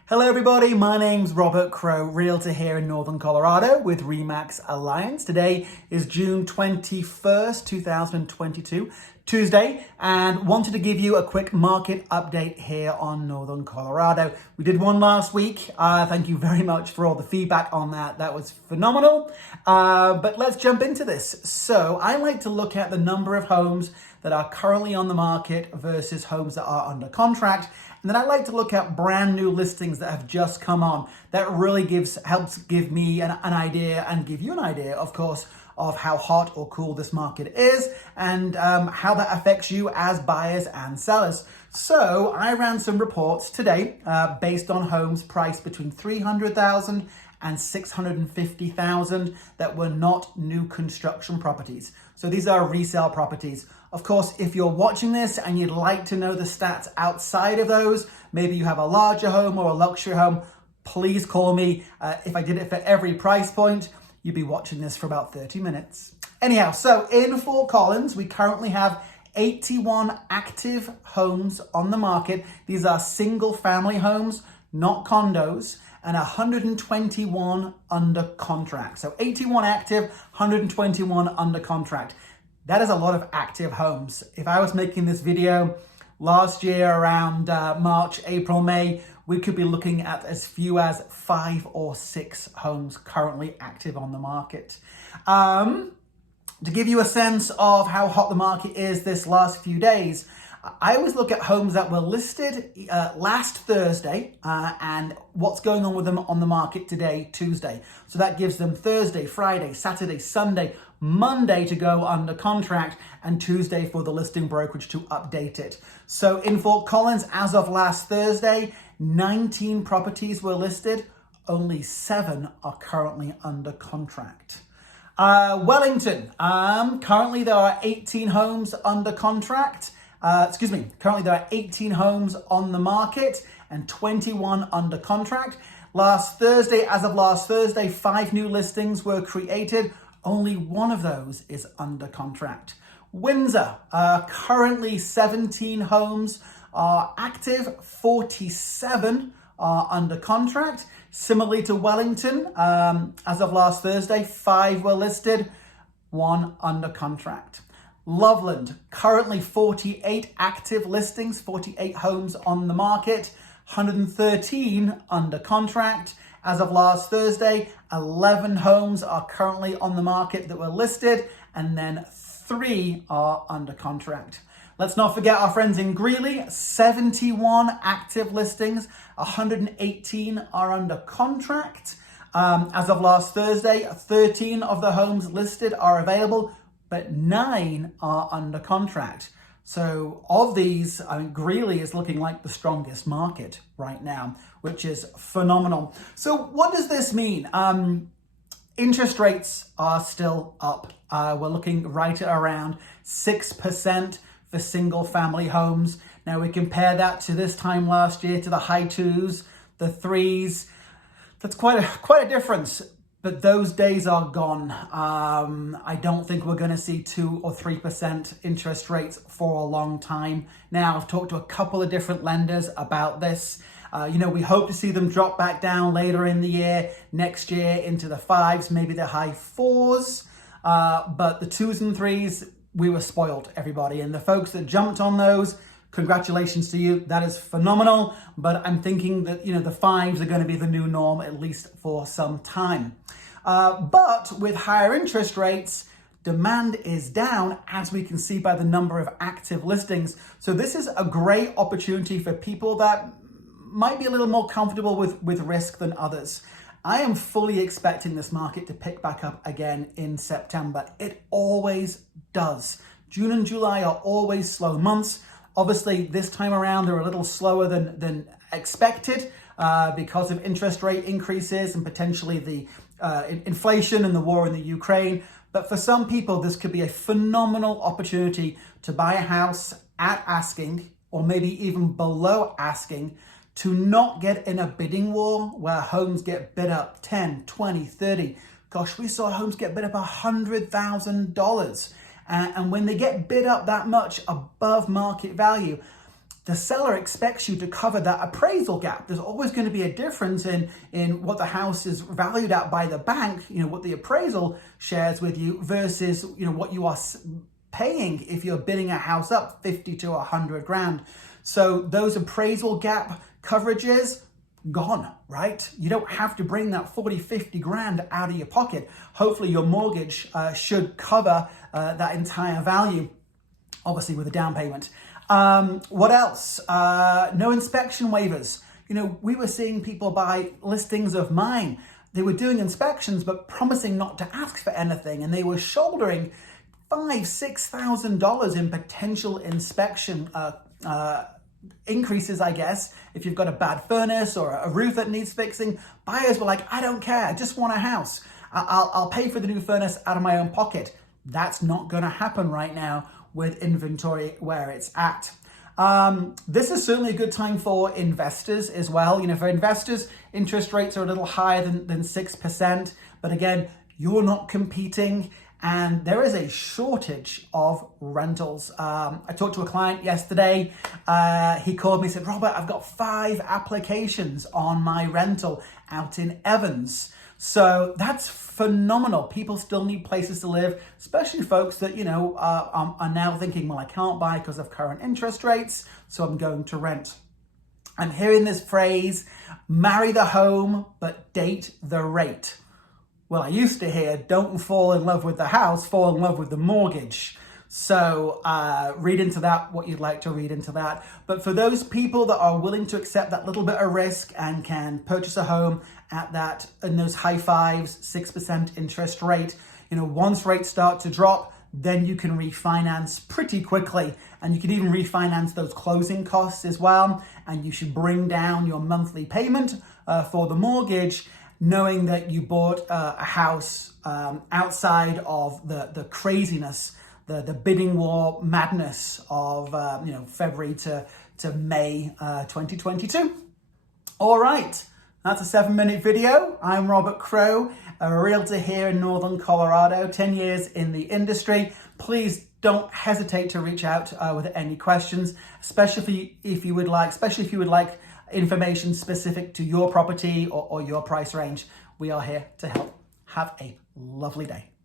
Hello everybody, my name's Robert Crow, Realtor here in Northern Colorado with RE/MAX Alliance. Today is June 21st, 2022, Tuesday, and wanted to give you a quick market update here on Northern Colorado. We did one last week. Thank you very much for all the feedback on that. That was phenomenal. But let's jump into this. So I like to look at the number of homes that are currently on the market versus homes that are under contract. And then I like to look at brand new listings that have just come on. That really helps give me an idea and give you an idea, of course, of how hot or cool this market is and how that affects you as buyers and sellers. So I ran some reports today based on homes priced between $300,000 and $650,000 that were not new construction properties. So these are resale properties. Of course, if you're watching this and you'd like to know the stats outside of those, maybe you have a larger home or a luxury home, please call me. If I did it for every price point, you'd be watching this for about 30 minutes. Anyhow, so in Fort Collins, we currently have 81 active homes on the market. These are single family homes, not condos, and 121 under contract. So 81 active, 121 under contract. That is a lot of active homes. If I was making this video last year around March, April, May, we could be looking at as few as 5 or 6 homes currently active on the market. To give you a sense of how hot the market is this last few days, I always look at homes that were listed last Thursday and what's going on with them on the market today, Tuesday. So that gives them Thursday, Friday, Saturday, Sunday, Monday to go under contract, and Tuesday for the listing brokerage to update it. So in Fort Collins, as of last Thursday, 19 properties were listed. Only 7 are currently under contract. Wellington, currently there are 18 homes under contract. Currently there are 18 homes on the market and 21 under contract. As of last Thursday, 5 new listings were created. Only 1 of those is under contract. Windsor, currently 17 homes are active, 47 are under contract. Similarly to Wellington, as of last Thursday, 5 were listed, 1 under contract. Loveland, currently 48 active listings, 48 homes on the market, 113 under contract. As of last Thursday, 11 homes are currently on the market that were listed, and then 3 are under contract. Let's not forget our friends in Greeley, 71 active listings, 118 are under contract. As of last Thursday, 13 of the homes listed are available, but 9 are under contract. So of these, Greeley is looking like the strongest market right now, which is phenomenal. So what does this mean? Interest rates are still up. We're looking right at around 6% for single family homes. Now we compare that to this time last year to the high 2s, the 3s. That's quite a difference. But those days are gone. I don't think we're going to see 2 or 3% interest rates for a long time. Now, I've talked to a couple of different lenders about this. We hope to see them drop back down later in the year, next year into the 5s, maybe the high 4s. But the 2s and 3s, we were spoiled, everybody. And the folks that jumped on those, congratulations to you. That is phenomenal. But I'm thinking that, the 5s are going to be the new norm, at least for some time. But with higher interest rates, demand is down, as we can see by the number of active listings. So this is a great opportunity for people that might be a little more comfortable with risk than others. I am fully expecting this market to pick back up again in September. It always does. June and July are always slow months. Obviously, this time around, they're a little slower than expected because of interest rate increases and potentially the inflation and the war in the Ukraine. But for some people, this could be a phenomenal opportunity to buy a house at asking, or maybe even below asking, to not get in a bidding war where homes get bid up 10, 20, 30. Gosh, we saw homes get bid up $100,000. And when they get bid up that much above market value, the seller expects you to cover that appraisal gap. There's always going to be a difference in what the house is valued at by the bank, what the appraisal shares with you versus, what you are paying if you're bidding a house up 50 to 100 grand. So those appraisal gap coverages, gone, right? You don't have to bring that 40, 50 grand out of your pocket. Hopefully your mortgage should cover that entire value, obviously with a down payment. What else? No inspection waivers. We were seeing people buy listings of mine. They were doing inspections, but promising not to ask for anything. And they were shouldering $5,000-$6,000 in potential inspection increases, I guess. If you've got a bad furnace or a roof that needs fixing, buyers were like, I don't care, I just want a house. I'll pay for the new furnace out of my own pocket. That's not going to happen right now with inventory where it's at. This is certainly a good time for investors as well. For investors, interest rates are a little higher than 6%, but again, you're not competing and there is a shortage of rentals. I talked to a client yesterday. He called me and said, Robert, I've got 5 applications on my rental out in Evans. So that's phenomenal. People still need places to live, especially folks that, are now thinking, well, I can't buy because of current interest rates, so I'm going to rent. I'm hearing this phrase, marry the home, but date the rate. Well, I used to hear, don't fall in love with the house, fall in love with the mortgage. So read into that what you'd like to read into that. But for those people that are willing to accept that little bit of risk and can purchase a home at in those high 5s, 6% interest rate, once rates start to drop, then you can refinance pretty quickly. And you can even refinance those closing costs as well. And you should bring down your monthly payment for the mortgage, knowing that you bought a house outside of the craziness, the bidding war madness of February to May 2022. All right, that's a 7-minute video. I'm Robert Crow, a realtor here in Northern Colorado, 10 years in the industry. Please don't hesitate to reach out with any questions, especially if you would like information specific to your property or your price range. We are here to help. Have a lovely day.